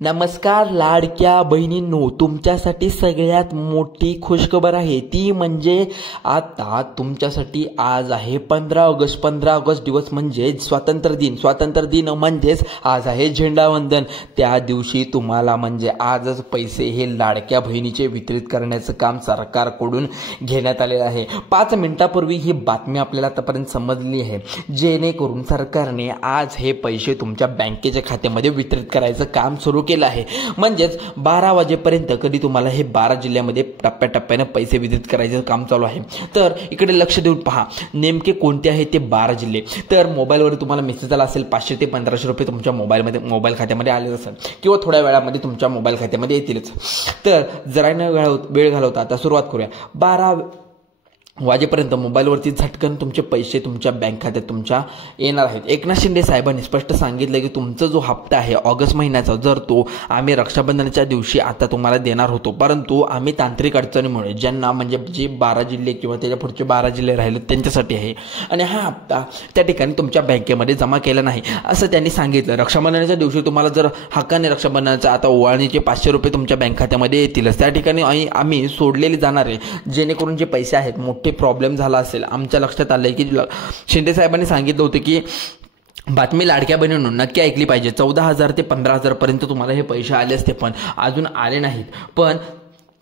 नमस्कार लाडक्या बहिणींनो, तुमच्यासाठी सगळ्यात मोठी खुशखबर आहे ती म्हणजे आता तुमच्यासाठी आज आहे 15 ऑगस्ट. 15 ऑगस्ट दिवस म्हणजे स्वातंत्र्य दिन म्हणजेच आज आहे झेंडावंदन. त्या दिवशी तुम्हाला म्हणजे आजच पैसे हे लाडक्या बहिणीचे वितरित करण्याचं काम सरकारकडून घेण्यात आलेलं आहे. 5 मिनिटापूर्वी ही बातमी आपल्याला आतापर्यंत समजली आहे, जेणेकरून सरकारने आज हे पैसे तुमच्या बँकेच्या खात्यामध्ये वितरित करायचं काम सुरू केलं आहे. म्हणजेच 12 वाजेपर्यंत कधी तुम्हाला हे 12 जिल्ह्यामध्ये टप्प्याटप्प्याने पैसे वितरित करायचं काम चालू आहे. तर इकडे लक्ष देऊन पहा नेमके कोणते आहेत ते 12 जिल्हे. तर मोबाईलवर तुम्हाला मेसेज आला असेल, 500 ते 1500 रुपये तुमच्या मोबाईल खात्यामध्ये आले असेल किंवा थोड्या वेळामध्ये तुमच्या मोबाईल खात्यामध्ये येतीलच. तर जरा न वेळ घालवता आता सुरुवात करूया. 12 वाजेपर्यंत मोबाईलवरती झटकन तुमचे पैसे तुमच्या बँक खात्यात तुमच्या येणार आहेत. एकनाथ शिंदे साहेबांनी स्पष्ट सांगितलं की तुमचा जो हप्ता आहे ऑगस्ट महिन्याचा, जर तो आम्ही रक्षाबंधनाच्या दिवशी आता तुम्हाला देणार होतो, परंतु आम्ही तांत्रिक अडचणीमुळे ज्यांना म्हणजे जे 12 जिल्हे किंवा त्याच्या पुढचे 12 जिल्हे राहिले त्यांच्यासाठी आहे आणि हा हप्ता त्या ठिकाणी तुमच्या बँकेमध्ये जमा केला नाही असं त्यांनी सांगितलं. रक्षाबंधनाच्या दिवशी तुम्हाला जर हक्काने रक्षाबंधनाचा आता ओवाळणीचे 500 रुपये तुमच्या बँक खात्यामध्ये येतीलच. त्या ठिकाणी आम्ही सोडलेले जाणार आहे, जेणेकरून जे पैसे आहेत मोठे प्रॉब्लेम झाला असेल. आमच्या लक्षात आलंय की शिंदे साहेबांनी सांगितलं होतं की बातमी लाडक्या बहिणींनो नक्की ऐकली पाहिजे. 14,000 ते 15,000 पर्यंत तुम्हाला हे पैसे आले असते, पण अजून आले नाहीत. पण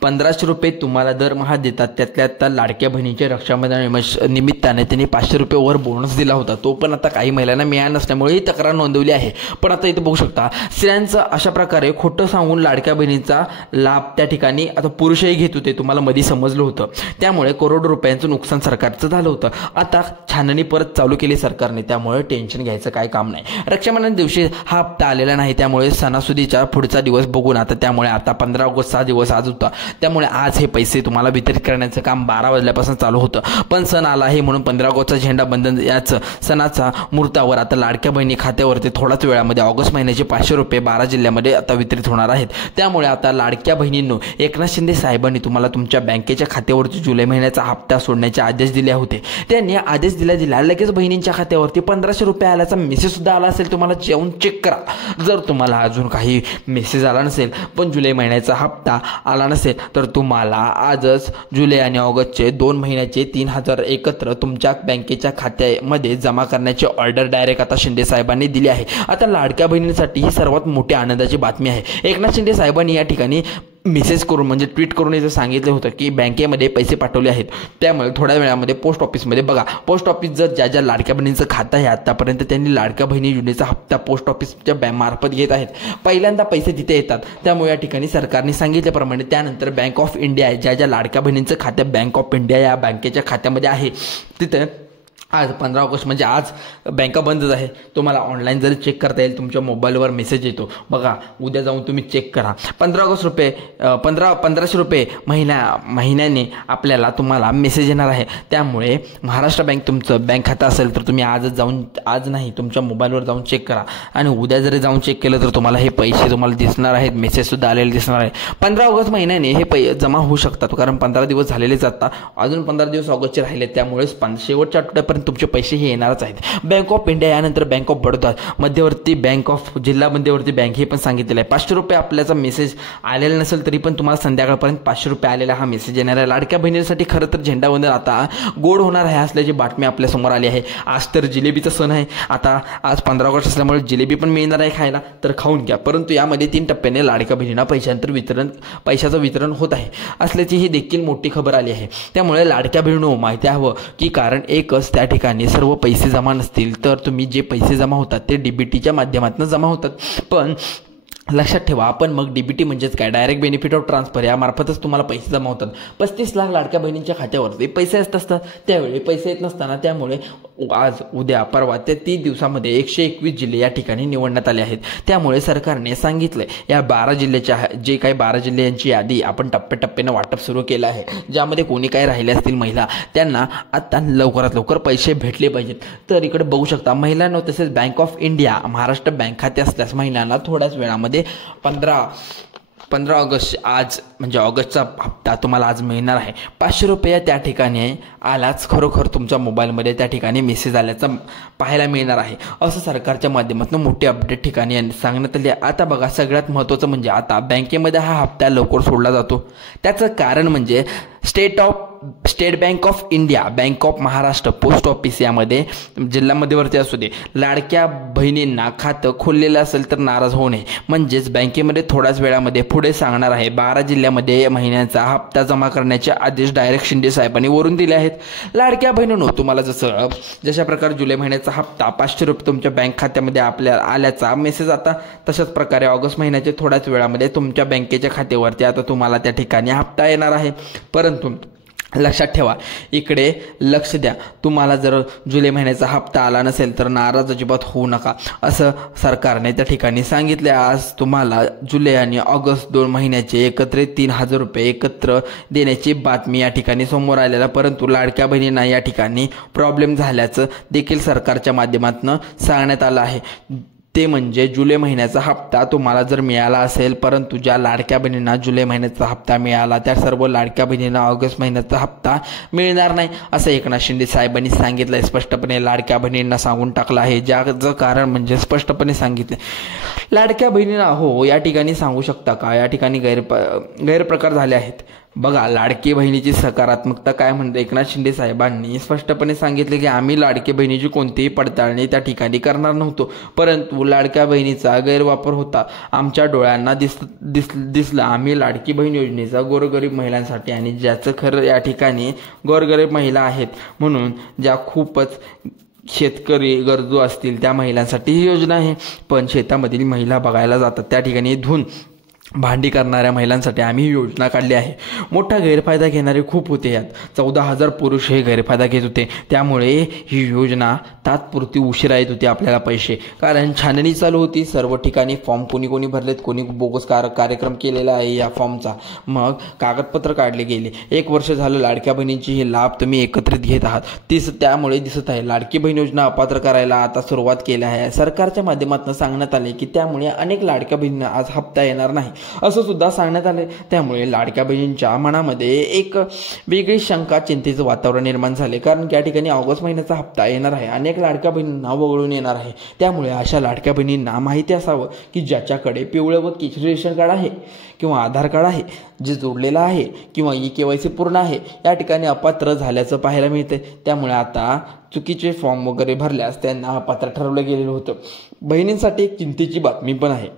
1500 रुपये तुम्हाला दरमहा देतात. त्यातल्या लाडक्या बहिणीच्या रक्षाबंधन निमित्ताने त्यांनी 500 रुपये वर बोनस दिला होता, तो पण आता काही महिलांना मिळाला नसल्यामुळे ही तक्रार नोंदवली आहे. पण आता इथे बघू शकता स्त्रियांचं अशा प्रकारे खोटं सांगून लाडक्या बहिणीचा लाभ त्या ठिकाणी आता पुरुषही घेत होते, तुम्हाला मध्ये समजलं होतं. त्यामुळे करोडो रुपयांचं नुकसान सरकारचं झालं होतं. आता छाननी परत चालू केली सरकारने, त्यामुळे टेन्शन घ्यायचं काय काम नाही. रक्षाबंधन दिवशी हा हप्ता आलेला नाही, त्यामुळे सणासुदीचा पुढचा दिवस बघून त्यामुळे आता 15 ऑगस्टचा दिवस आज होता, त्यामुळे आज हे पैसे तुम्हाला वितरित करण्याचं काम 12 वाजल्यापासून चालू होतं. पण सण आला आहे म्हणून 15 ऑगस्टचा झेंडाबंधन याच सणाचा मुहूर्तावर आता लाडक्या बहिणी खात्यावरती थोड्याच वेळामध्ये ऑगस्ट महिन्याचे 500 रुपये 12 जिल्ह्यामध्ये आता वितरित होणार आहेत. त्यामुळे आता लाडक्या बहिणींनो एकनाथ शिंदे साहेबांनी तुम्हाला तुमच्या बँकेच्या खात्यावरती जुलै महिन्याचा हप्ता सोडण्याचे आदेश दिले होते. त्यांनी आदेश दिला लगेच बहिणींच्या खात्यावरती 1500 रुपये आल्याचा मेसेज सुद्धा आला असेल, तुम्हाला जाऊन चेक करा. जर तुम्हाला अजून काही मेसेज आला नसेल पण जुलै महिन्याचा हप्ता आला नसेल तर तुम्हाला आजच जुलै आणि ऑगस्टचे 2 महिन्याचे 3000 एकत्र तुमच्या बँकेच्या खात्यामध्ये जमा करण्याची ऑर्डर डायरेक्ट आता शिंदे साहेबांनी दिली आहे. आता लाडक्या बहिणींसाठी ही सर्वात मोठी आनंदाची बातमी आहे. एकनाथ शिंदे साहेबांनी या ठिकाणी मेसेज करून म्हणजे ट्विट करून इथं सांगितलं होतं की बँकेमध्ये पैसे पाठवले आहेत. त्यामुळे थोड्या वेळामध्ये पोस्ट ऑफिसमध्ये बघा, पोस्ट ऑफिस जर ज्या लाडक्या बहिणींचं खातं आहे आतापर्यंत त्यांनी लाडक्या बहिणी योजनेचा हप्ता पोस्ट ऑफिसच्या मार्फत घेत आहेत. पहिल्यांदा पैसे तिथे येतात. त्यामुळे या ठिकाणी सरकारने सांगितल्याप्रमाणे त्यानंतर बँक ऑफ इंडिया आहे, ज्या लाडक्या बहिणींचं खातं बँक ऑफ इंडिया या बँकेच्या खात्यामध्ये आहे तिथे आज 15 ऑगस्ट म्हणजे आज बँका बंदच आहे. तुम्हाला ऑनलाईन जरी चेक करता येईल, तुमच्या मोबाईलवर मेसेज येतो बघा, उद्या जाऊन तुम्ही चेक करा. 15 ऑगस्ट रुपये 1500 रुपये महिन्याने आपल्याला तुम्हाला मेसेज येणार आहे. त्यामुळे महाराष्ट्र बँक तुमचं बँक खातं असेल तर तुम्ही आज नाही तुमच्या मोबाईलवर जाऊन चेक करा आणि उद्या जरी जाऊन चेक केलं तर तुम्हाला हे पैसे तुम्हाला दिसणार आहेत, मेसेजसुद्धा आलेले दिसणार आहे. 15 ऑगस्ट महिन्याने हे जमा होऊ शकतात, कारण 15 दिवस झालेलेच आता, अजून 15 दिवस ऑगस्टचे राहिले. त्यामुळे शेवटच्या आठवड्यापर्यंत तुमचे पैसे हे येणारच आहेत. बँक ऑफ इंडिया यानंतर बँक ऑफ बडोदा, मध्यवर्ती बँक ऑफ जिल्हा मध्यवर्ती बँक हे पण सांगितलेलं आहे. 500 रुपये आपल्याचा मेसेज आलेला नसेल तरी पण तुम्हाला संध्याकाळपर्यंत 500 रुपये आलेला हा मेसेज येणार आहे. लाडक्या बहिणींसाठी खरं तर झेंडावंदन आता गोड होणार आहे असल्याची बातमी आपल्यासमोर आली आहे. आज तर जिलेबीचा सण आहे. आता आज 15 ऑगस्ट असल्यामुळे जिलेबी पण मिळणार आहे खायला, तर खाऊन घ्या. परंतु यामध्ये 3 टप्प्याने लाडक्या बहिणींना पैशाचं वितरण होत आहे असल्याची ही देखील मोठी खबर आली आहे. त्यामुळे लाडक्या बहिणींनो माहिती हवं की कारण एकच त्या ठिकाणी सर्व पैसे जमा नसतील तर तुम्ही जे पैसे जमा होतात ते डीबीटीच्या माध्यमातून जमा होतात. पण लक्षात ठेवा, आपण मग डीबीटी म्हणजेच काय, डायरेक्ट बेनिफिट ऑफ ट्रान्सफर यामार्फतच तुम्हाला पैसे जमा होतात. 35 लाख लाडक्या बहिणींच्या खात्यावरती पैसे येत असतात, त्यावेळी पैसे येत नसताना त्यामुळे आज उद्या परवा त्या 30 दिवसामध्ये 121 जिल्हे या ठिकाणी निवडण्यात आले आहेत. त्यामुळे सरकारने सांगितलंय या 12 जिल्ह्याच्या जे काही 12 जिल्ह्यांची यादी आपण टप्प्याटप्प्याने वाटप सुरू केलं आहे. ज्यामध्ये कोणी काही राहिले असतील महिला त्यांना आता लवकरात लवकर पैसे भेटले पाहिजेत. तर इकडे बघू शकता महिलांना, तसेच bank of India Maharashtra bank खाते असल्यास महिलांना थोड्याच वेळामध्ये 15 15 ऑगस्ट आज म्हणजे ऑगस्टचा हप्ता तुम्हाला आज मिळणार आहे. 500 रुपये त्या ठिकाणी आलाच खरोखर तुमच्या मोबाईलमध्ये त्या ठिकाणी मेसेज आल्याचा पाहायला मिळणार आहे, असं सरकारच्या माध्यमातून मोठी अपडेट ठिकाणी सांगण्यात आली आहे. आता बघा, सगळ्यात महत्त्वाचं म्हणजे आता बँकेमध्ये हा हप्ता लवकर सोडला जातो. त्याचं कारण म्हणजे state bank of India, bank of Maharashtra, post office यामध्ये जिल्हा मध्यवर्ती असू दे, लाडक्या बहिणींना खातं खोललेलं असेल तर नाराज होऊ नये. म्हणजेच बँकेमध्ये थोड्याच वेळामध्ये पुढे सांगणार आहे 12 जिल्ह्यामध्ये महिन्याचा हप्ता जमा करण्याचे आदेश डायरेक्ट शिंदे साहेबांनी वरून दिले आहेत. लाडक्या बहिणींनो, तुम्हाला जशा प्रकारे जुलै महिन्याचा हप्ता 500 रुपये तुमच्या बँक खात्यामध्ये आपल्याला आल्याचा मेसेज आता तशाच प्रकारे ऑगस्ट महिन्याच्या थोड्याच वेळामध्ये तुमच्या बँकेच्या खात्यावरती आता तुम्हाला त्या ठिकाणी हप्ता येणार आहे. परंतु लक्षात ठेवा, इकडे लक्ष द्या, तुम्हाला जर जुलै महिन्याचा हप्ता आला नसेल तर नाराज अजिबात होऊ नका, असं सरकारने त्या ठिकाणी सांगितले. आज तुम्हाला जुलै आणि ऑगस्ट 2 महिन्याचे एकत्रित 3,000 रुपये एकत्र देण्याची बातमी या ठिकाणी समोर आलेला. परंतु लाडक्या बहिणींना या ठिकाणी प्रॉब्लेम झाल्याचं देखील सरकारच्या माध्यमातून सांगण्यात आलं आहे. ते म्हणजे जुलै महिन्याचा हप्ता तुम्हाला जर मिळाला असेल, परंतु ज्या लाडक्या बहिणींना जुलै महिन्याचा हप्ता मिळाला त्या सर्व लाडक्या बहिणींना ऑगस्ट महिन्याचा हप्ता मिळणार नाही, असं एकनाथ शिंदे साहेबांनी सांगितलं आहे. स्पष्टपणे लाडक्या बहिणींना सांगून टाकलं आहे. ज्याचं कारण म्हणजे स्पष्टपणे सांगितलं, लाडक्या बहिणींना हो या ठिकाणी सांगू शकता का, या ठिकाणी गैरप्रकार झाले आहेत. बघा, लाडकी बहिणीची सकारात्मकता काय म्हणते, एकनाथ शिंदे साहेबांनी स्पष्टपणे सांगितले की आम्ही लाडकी बहिणीची कोणतीही पडताळणी त्या ठिकाणी करणार नव्हतो, परंतु लाडक्या बहिणीचा गैरवापर होता आमच्या डोळ्यांना दिसला. आम्ही लाडकी बहीण योजनेचा गोरगरीब महिलांसाठी आणि ज्याचं खरं या ठिकाणी गोरगरीब महिला आहेत म्हणून ज्या खूपच शेतकरी गरजू असतील त्या महिलांसाठी ही योजना आहे. पण शेतामधील महिला बघायला जातात त्या ठिकाणी धुवून भांडी करणाऱ्या महिलांसाठी आम्ही ही योजना काढली आहे. मोठा गैरफायदा घेणारे खूप होते. यात 14,000 पुरुष हे गैरफायदा घेत होते. त्यामुळे ही योजना तात्पुरती उशिरा येत होती आपल्याला पैसे, कारण छाननी चालू होती. सर्व ठिकाणी फॉर्म कोणी भरलेत, कोणी बोगस कार्यक्रम केलेला आहे या फॉर्मचा, मग कागदपत्र काढले गेले. 1 वर्ष झालं लाडक्या बहिणींची हे लाभ तुम्ही एकत्रित घेत आहात. त्यामुळे दिसत आहे लाडकी बहीण योजना अपात्र करायला आता सुरुवात केली आहे. सरकारच्या माध्यमातून सांगण्यात आले की त्यामुळे अनेक लाडक्या बहिणींना आज हप्ता येणार नाही, असं सुद्धा सांगण्यात आले. त्यामुळे लाडक्या बहिणींच्या मनामध्ये एक वेगळी शंका, चिंतेचं वातावरण निर्माण झाले, कारण या ठिकाणी ऑगस्ट महिन्याचा हप्ता येणार आहे. अनेक लाडक्या बहिणींना वगळून येणार आहे. त्यामुळे अशा लाडक्या बहिणींना माहिती असावं की ज्याच्याकडे पिवळं व केशरी रेशन कार्ड आहे किंवा आधार कार्ड आहे जे जोडलेलं आहे किंवा KYC पूर्ण आहे, या ठिकाणी अपात्र झाल्याचं पाहायला मिळते. त्यामुळे आता चुकीचे फॉर्म वगैरे भरल्यास त्यांना अपात्र ठरवलं गेलेलं होतं. बहिणींसाठी एक चिंतेची बातमी पण आहे.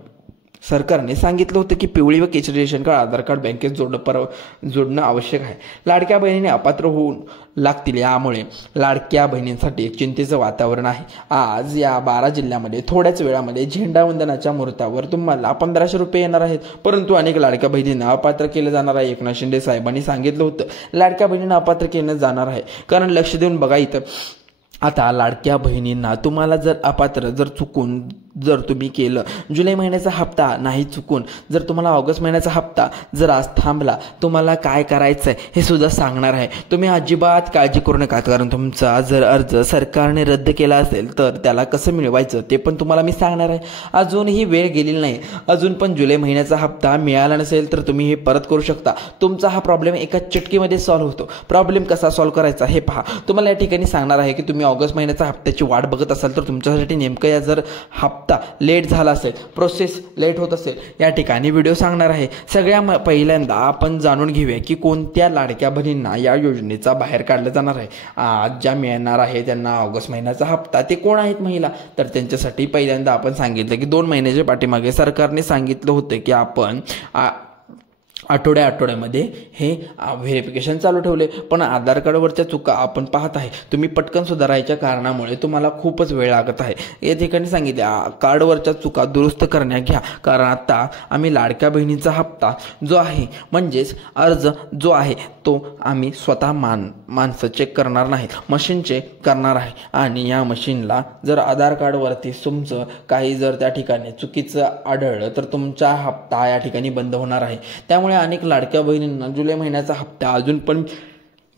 सरकारने सांगितलं होतं की पिवळी व केशरी रेशन कार्ड, आधार कार्ड बँकेत जोडणं आवश्यक आहे. लाडक्या बहिणीने अपात्र होऊन लागतील, यामुळे लाडक्या बहिणींसाठी एक चिंतेचं वातावरण आहे. आज या 12 जिल्ह्यामध्ये थोड्याच वेळामध्ये झेंडावंदनाच्या मुहूर्तावर तुम्हाला 1,500 रुपये येणार आहेत, परंतु अनेक लाडक्या बहिणींना अपात्र केलं जाणार आहे. एकनाथ शिंदे साहेबांनी सांगितलं होतं लाडक्या बहिणींना अपात्र केलं जाणार आहे. कारण लक्ष देऊन बघा, इथं आता लाडक्या बहिणींना तुम्हाला जर अपात्र चुकून जर तुम्ही केलं, जुलै महिन्याचा हप्ता नाही चुकून जर तुम्हाला ऑगस्ट महिन्याचा हप्ता जर आज थांबला, तुम्हाला काय करायचं आहे हे सुद्धा सांगणार आहे. तुम्ही अजिबात काळजी करू नका, कारण तुमचा जर अर्ज सरकारने रद्द केला असेल तर त्याला कसं मिळवायचं ते पण तुम्हाला मी सांगणार आहे. अजूनही वेळ गेलेली नाही. अजून पण जुलै महिन्याचा हप्ता मिळाला नसेल तर तुम्ही हे परत करू शकता. तुमचा हा प्रॉब्लेम एका चिटकीमध्ये सॉल्व्ह होतो. प्रॉब्लेम कसा सॉल्व्ह करायचा हे पहा. तुम्हाला या ठिकाणी सांगणार आहे की तुम्ही ऑगस्ट महिन्याचा हप्त्याची वाट बघत असाल तर तुमच्यासाठी नेमकं या जर हप्ता लेट झाला असेल, प्रोसेस लेट होत असेल, या ठिकाणी व्हिडिओ सांगणार आहे. पहिल्यांदा आपण जाणून घेऊया की कोणत्या लाडक्या बहिणींना या योजनेचा बाहेर काढलं जाणार आहे. आज ज्या मिळणार आहे त्यांना ऑगस्ट महिन्याचा हप्ता, ते कोण आहेत महिला, तर त्यांच्यासाठी पहिल्यांदा आपण सांगितलं की 2 महिन्याच्या पाठीमागे सरकारने सांगितलं होतं की आपण आठवड्यामध्ये हे व्हेरिफिकेशन चालू ठेवले. पण आधार कार्डवरच्या चुका आपण पाहत आहे. तुम्ही पटकन सुधारायच्या कारणामुळे तुम्हाला खूपच वेळ लागत आहे. या ठिकाणी सांगितले कार्डवरच्या चुका दुरुस्त करण्या घ्या, कारण आता आम्ही लाडक्या बहिणीचा हप्ता जो आहे म्हणजेच अर्ज जो आहे तो आम्ही स्वतः माणसं चेक करणार नाहीत, मशीन चेक करणार आहे. आणि या मशीनला जर आधार कार्डवरती तुमचं काही जर त्या ठिकाणी चुकीचं आढळलं तर तुमचा हप्ता या ठिकाणी बंद होणार आहे. त्यामुळे अनेक लाडक्या बहिणींना जुलै महिन्याचा हप्ता अजून पण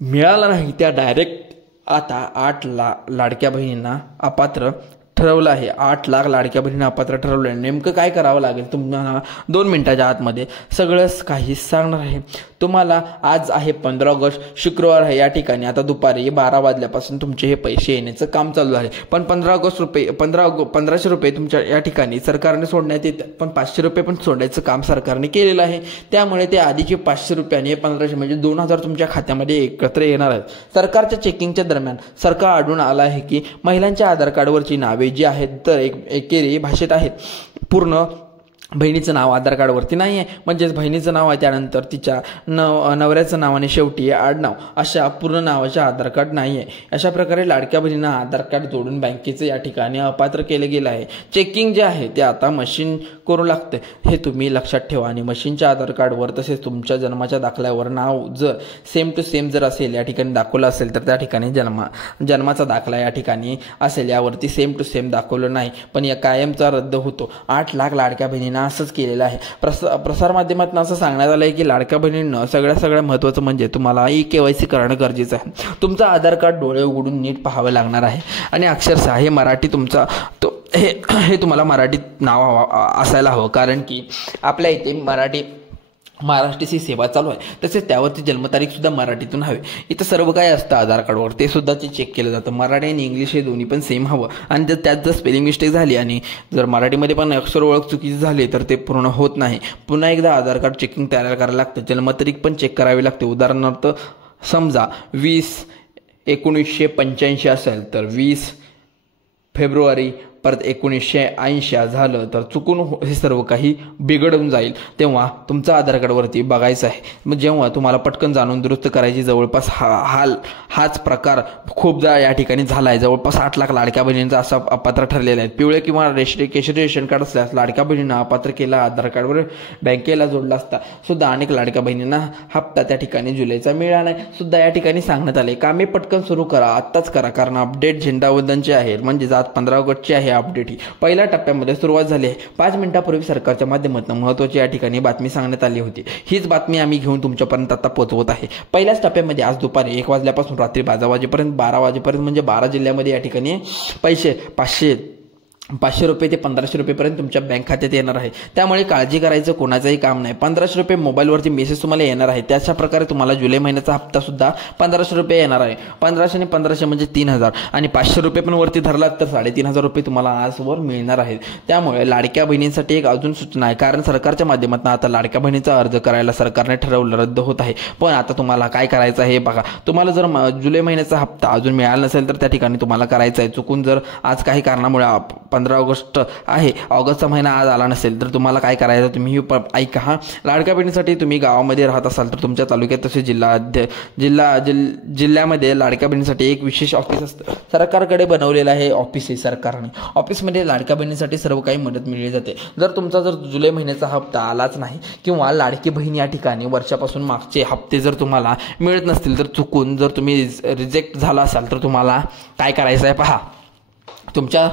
मिळाला नाही, त्या डायरेक्ट आता 8 लाडक्या बहिणींना अपात्र ठरवलं आहे. 8 लाख लाडक्या बहिणींना अपात्र ठरवलं आहे. नेमकं काय करावं लागेल तुम्हाला 2 मिनिटाच्या आतमध्ये सगळंच काही सांगणार आहे. तुम्हाला आज आहे 15 ऑगस्ट, शुक्रवार आहे. या ठिकाणी आता दुपारी 12 वाजल्यापासून तुमचे हे पैसे येण्याचं काम चालू आहे. पण 1500 रुपये तुमच्या या ठिकाणी सरकारने सोडण्यात येतात, पण 500 रुपये पण सोडायचं काम सरकारने केलेलं आहे. त्यामुळे ते आधीचे 500 रुपये आणि 1500 म्हणजे 2000 तुमच्या खात्यामध्ये एकत्र येणार आहेत. सरकारच्या चेकिंगच्या दरम्यान सरकार आढळून आलं आहे की महिलांच्या आधार कार्डवरची नावे जी आहेत तर एकेरी भाषेत आहेत. पूर्ण बहिणीचं नाव आधार कार्डवरती नाही आहे, म्हणजेच बहिणीचं नाव आहे, त्यानंतर तिच्या नवऱ्याचं नाव आणि शेवटी आडनाव अशा पूर्ण नावाचे आधार कार्ड नाही आहे. अशा प्रकारे लाडक्या बहिणींना आधार कार्ड जोडून बँकेचं या ठिकाणी अपात्र केलं गेलं आहे. चेकिंग जे आहे ते आता मशीन करू लागते, हे तुम्ही लक्षात ठेवा. आणि मशीनच्या आधार कार्डवर तसेच तुमच्या जन्माच्या दाखल्यावर नाव जर सेम टू सेम जर असेल, या ठिकाणी दाखवलं असेल तर त्या ठिकाणी जन्माचा दाखला या ठिकाणी असेल, यावरती सेम टू सेम दाखवलं नाही पण या कायमचा रद्द होतो. 8 लाख लाडक्या बहिणींना असंच केलेलं आहे. प्रसारमाध्यमातून असं सांगण्यात आलं आहे की लाडक्या बहिणींना सगळ्यात महत्त्वाचं म्हणजे तुम्हाला KYC करणं गरजेचं आहे. तुमचं आधार कार्ड डोळे उघडून नीट पाहावं लागणार आहे. आणि अक्षरशः हे मराठी तुमचा हे तुम्हाला मराठीत नाव असायला हवं, कारण की आपल्या इथे महाराष्ट्राची सेवा चालू आहे. तसेच त्यावरती जन्मतारीख सुद्धा मराठीतून हवी. इथं सर्व काय असतं आधार कार्डवर ते सुद्धा चेक केलं जातं. मराठी आणि इंग्लिश हे दोन्ही पण सेम हवं. आणि जर त्यात जर स्पेलिंग मिस्टेक झाली आणि जर मराठीमध्ये पण अक्षर ओळख चुकीची झाली तर ते पूर्ण होत नाही. पुन्हा एकदा आधार कार्ड चेकिंग तयार करायला लागतं. जन्मतारीख पण चेक करावी लागते. उदाहरणार्थ समजा 20/1985 असेल तर 20 फेब्रुवारी परत 1980 झालं तर चुकून हे सर्व काही बिघडून जाईल. तेव्हा तुमचं आधार कार्डवरती बघायचं आहे. मग जेव्हा तुम्हाला पटकन जाणून दुरुस्त करायची जवळपास हाच प्रकार खूपदा या ठिकाणी झाला आहे. जवळपास 8 लाख लाडक्या बहिणींचा असा अपात्र ठरलेला आहे. पिवळे किंवा केशरी रेशन कार्ड असल्यास लाडक्या बहिणींना अपात्र केला आधार कार्डवर बँकेला जोडला असता सुद्धा अनेक लाडक्या बहिणींना हप्ता त्या ठिकाणी जुलैचा मिळाला नाही सुद्धा या ठिकाणी सांगण्यात आले. कामे पटकन सुरू करा, आत्ताच करा, कारण अपडेट झेंडावंदनचे आहे. म्हणजे आज 15 ऑगस्टची आहे अपडेट ही पहिल्या टप्प्यामध्ये सुरुवात झाली आहे. 5 मिनिटांपूर्वी सरकारच्या माध्यमातून महत्त्वाची या ठिकाणी बातमी सांगण्यात आली होती. हीच बातमी आम्ही घेऊन तुमच्यापर्यंत आता पोहोचवत आहे. पहिल्याच टप्प्यामध्ये आज दुपारी 1 वाजल्यापासून रात्री 12 वाजेपर्यंत म्हणजे 12 जिल्ह्यामध्ये या ठिकाणी पैसे 500 रुपये ते 1500 रुपयेपर्यंत तुमच्या बँक खात्यात येणार आहे. त्यामुळे काळजी करायचं कोणाचंही काम नाही. 1500 रुपये मोबाईलवरती मेसेज तुम्हाला येणार आहे. त्याच्या प्रकारे तुम्हाला जुलै महिन्याचा हप्ता सुद्धा 1500 रुपये येणार आहे. 1500 आणि 1500 म्हणजे 3000 आणि 500 रुपये पण वरती धरलात तर 3500 रुपये तुम्हाला आजवर मिळणार आहेत. त्यामुळे लाडक्या बहिणींसाठी एक अजून सूचना आहे, कारण सरकारच्या माध्यमातून आता लाडक्या बहिणीचा अर्ज करायला सरकारने ठरवलं रद्द होत आहे. पण आता तुम्हाला काय करायचं आहे बघा. तुम्हाला जर जुलै महिन्याचा हप्ता अजून मिळाला नसेल तर त्या ठिकाणी तुम्हाला करायचं आहे. चुकून जर आज काही कारणामुळे 15 ऑगस्ट आहे, ऑगस्टचा महिना आज आला नसेल तर तुम्हाला काय करायचं तुम्ही ऐका हा. लाडक्या बहिणीसाठी तुम्ही गावामध्ये राहत असाल तर तुमच्या तालुक्यात तसे जिल्ह्यामध्ये लाडक्या बहिणीसाठी एक विशेष ऑफिस असतं. सरकारकडे बनवलेलं आहे ऑफिस आहे सरकारने. ऑफिसमध्ये लाडक्या बहिणीसाठी सर्व काही मदत मिळली जाते. जर जुलै महिन्याचा हप्ता आलाच नाही किंवा लाडकी बहीण या ठिकाणी वर्षापासून मागचे हप्ते जर तुम्हाला मिळत नसतील तर चुकून जर तुम्ही रिजेक्ट झाला असाल तर तुम्हाला काय करायचं आहे पहा. तुमच्या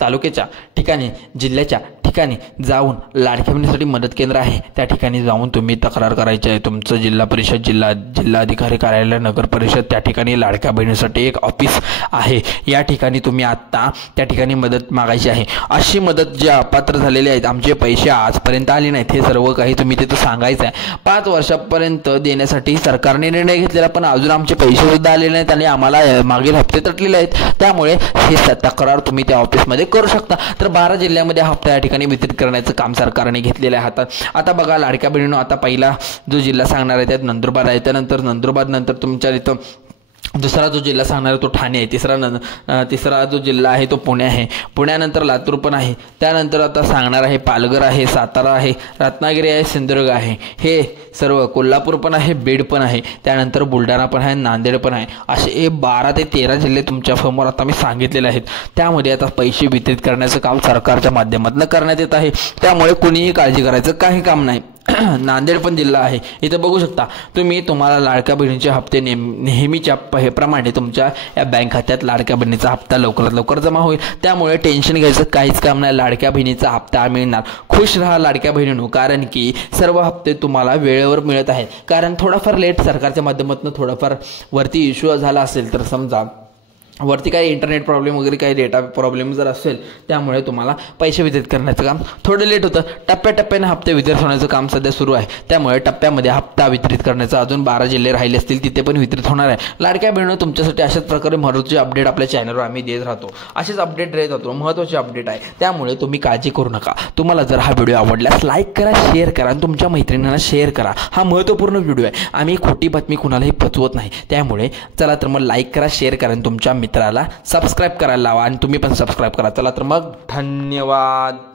तालुक्याच्या ठिकाणी जिल्ह्याच्या ठिकाणी जाऊन लाडक्या बहिणीसाठी मदत केंद्र आहे त्या ठिकाणी जाऊन तुम्ही तक्रार करायची आहे. तुमचं जिल्हा परिषद जिल्हाधिकारी कार्यालय नगर परिषद त्या ठिकाणी लाडक्या बहिणीसाठी एक ऑफिस आहे. या ठिकाणी तुम्ही आत्ता त्या ठिकाणी मदत मागायची आहे. अशी मदत जे अपात्र झालेले आहेत, आमचे पैसे आजपर्यंत आले नाहीत, हे सर्व काही तुम्ही तिथं सांगायचं आहे. 5 वर्षापर्यंत देण्यासाठी सरकारने निर्णय घेतलेला पण अजून आमचे पैसे सुद्धा आलेले नाहीत आणि आम्हाला मागील हप्ते तटलेले आहेत. त्यामुळे हे तक्रार तुम्ही त्या ऑफिसमध्ये करू शकता. तर 12 जिल्ह्यामध्ये हप्ता या ठिकाणी वितरित करण्याचं काम सरकारने घेतलेलं आहे हातात. आता बघा लाडक्या बहिणींनो, आता पहिला जो जिल्हा सांगणार आहे त्यात नंदुरबार आहे. त्यानंतर नंदुरबार नंतर तुमच्या इथं दुसरा जो जिल्हा सांगणार आहे तो ठाणे आहे. तिसरा जो जिल्हा आहे तो पुणे आहे. पुण्यानंतर लातूर पण आहे. त्यानंतर आता सांगणार आहे पालघर आहे, सातारा आहे, रत्नागिरी आहे, सिंधुदुर्ग आहे. हे सर्व कोल्हापूर पण आहे, बीड पण आहे, त्यानंतर बुलढाणा पण आहे, नांदेड पण आहे. असे 12 ते 13 जिल्हे तुमच्या समोर आता मी सांगितलेले आहेत. त्यामध्ये आता पैसे वितरित करण्याचं काम सरकारच्या माध्यमातून करण्यात येत आहे. त्यामुळे कुणीही काळजी करायचं काही काम नाही. नांदेड पण जिल्हा आहे. इथं बघू शकता तुम्ही. तुम्हाला लाडक्या बहिणीचे हप्ते नेहमीच्या प्रमाणे तुमच्या या बँक खात्यात लाडक्या बहिणीचा हप्ता लवकरात लवकर जमा होईल. त्यामुळे टेन्शन घ्यायचं काहीच काम नाही. लाडक्या बहिणीचा हप्ता मिळणार. खुश राहा लाडक्या बहिणींनो, कारण की सर्व हप्ते तुम्हाला वेळेवर मिळत आहेत. कारण थोडाफार लेट सरकारच्या माध्यमातून थोडाफार वरती इश्यू झाला असेल तर समजा वरती काही इंटरनेट प्रॉब्लेम वगैरे काही डेटा प्रॉब्लेम जर असेल त्यामुळे तुम्हाला पैसे वितरित करण्याचं काम थोडं लेट होतं. टप्प्याटप्प्याने हप्ते वितरित होण्याचं काम सध्या सुरू आहे. त्यामुळे टप्प्यामध्ये हप्ता वितरित करण्याचं अजून 12 जिल्हे राहिले असतील, तिथे पण वितरित होणार आहे. लाडक्या बहिणींनो, तुमच्यासाठी अशाच प्रकारे महत्त्वाचे अपडेट आपल्या चॅनलवर आम्ही देत राहतो. असेच अपडेट देत राहतो, महत्त्वाचे अपडेट आहे. त्यामुळे तुम्ही काळजी करू नका. तुम्हाला जर हा व्हिडिओ आवडल्यास लाईक करा, शेअर करा आणि तुमच्या मैत्रिणींना शेअर करा. हा महत्त्वपूर्ण व्हिडिओ आहे. आम्ही खोटी बातमी कुणालाही पचवत नाही. त्यामुळे चला तर मग लाईक करा, शेअर करा आणि तुमच्या मित्राला सबस्क्राईब करायला लावा आणि तुम्ही पण सबस्क्राईब करा. चला तर मग धन्यवाद.